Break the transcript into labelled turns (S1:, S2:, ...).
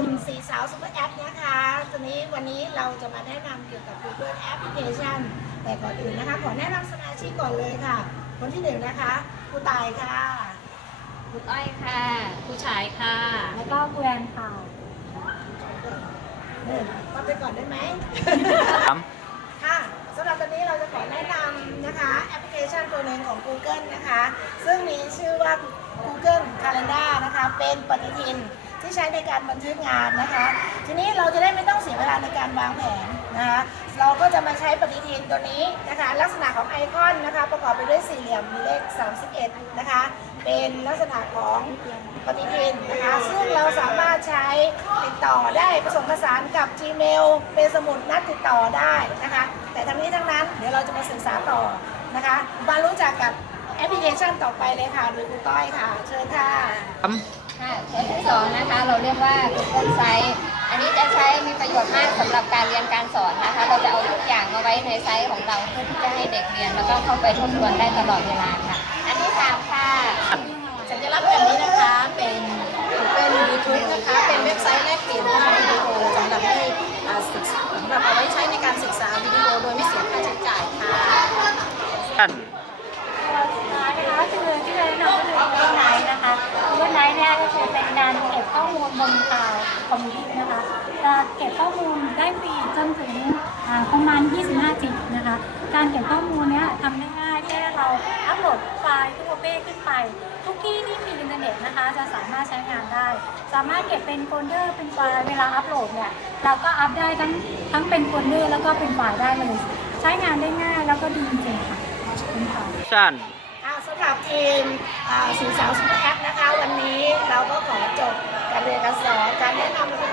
S1: สี่สาวซุปเปอร์แอปนะคะวันนี้เราจะมาแนะนำเกี่ยวกับ Google Application แต่ก่อนอื่นนะคะขอแนะนำสมาชิกก่อนเลยค่ะคนที่หนึ่งนะคะครูตายค่ะ
S2: ครูอ้อยค่ะครูชายค่ะ
S3: แล้วก็แกวนค่ะ
S1: มาไปก่อนได้ไหมค่ะสำหรับวันนี้เราจะขอแนะนำนะคะแอปพลิเคชันตัวหนึ่งของ Google นะคะซึ่งมีชื่อว่า Google Calendar นะคะเป็นปฏิทินที่ใช้ในการบันทึกงานนะคะทีนี้เราจะได้ไม่ต้องเสียเวลาในการวางแผนนะคะเราก็จะมาใช้ปฏิทินตัวนี้นะคะลักษณะของไอคอนนะคะประกอบไปด้วยสี่เหลี่ยมมีเลข31นะคะเป็นลักษณะของปฏิทินนะคะซึ่งเราสามารถใช้ติดต่อได้ผสมผสานกับ Gmail เป็นสมุดนัดติดต่อได้นะคะแต่ทั้งนี้ทั้งนั้นเดี๋ยวเราจะมาศึกษาต่อนะคะมารู้จักกับแอปพลิเคชันต่อไปเลยค่ะโดยครูต้อยค่ะเชิญค่ะ
S2: ค่ะใช้ที่สองนะคะเราเรียกว่า Google Site อันนี้จะใช้มีประโยชน์มากสำหรับการเรียนการสอนนะคะเราจะเอาทุกอย่างมาไว้ในไซต์ของเราเพื่อที่จะให้เด็กเรียนแล้วก็เข้าไปทบทวนได้ตลอดเวลาค่ะอันที่สามค่ะ
S1: สัญลักษณ์แบบนี้นะคะเป็น YouTube นะคะเป็นเว็บไซต์แลกเปลี่ยนภาพวิดีโอสำหรับให้สำหรับเอาไว้ใช้ในการศึกษาวิดีโอโดยไม่เสียค่าใช้จ่ายค่ะ
S3: สุดท้ายนะคะคือที่เราแนะนำก็คือ Google Drive นะคะ Google Drive เนี่ยก็คือเป็นการเก็บข้อมูลบนคลาวด์คอมพิวเตอร์นะคะจะเก็บข้อมูลได้ฟรีจนถึงประมาณ25 จิกนะคะการเก็บข้อมูลเนี้ยทำได้ง่ายแค่เราอัปโหลดไฟล์ที่โอเป้ขึ้นไปทุกที่ที่มีอินเทอร์เน็ตนะคะจะสามารถใช้งานได้สามารถเก็บเป็นโฟลเดอร์เป็นไฟล์เวลาอัปโหลดเนี่ยเราก็อัปได้ทั้งเป็นโฟลเดอร์แล้วก็เป็นไฟล์ได้เลยใช้งานได้ง่ายแล้วก็ดีจริงๆค่ะ
S1: สั้นสำหรับทีมสื่อสารซุปเปอร์แอปนะคะวันนี้เราก็ขอจบการเรียนการสอนการแนะนำ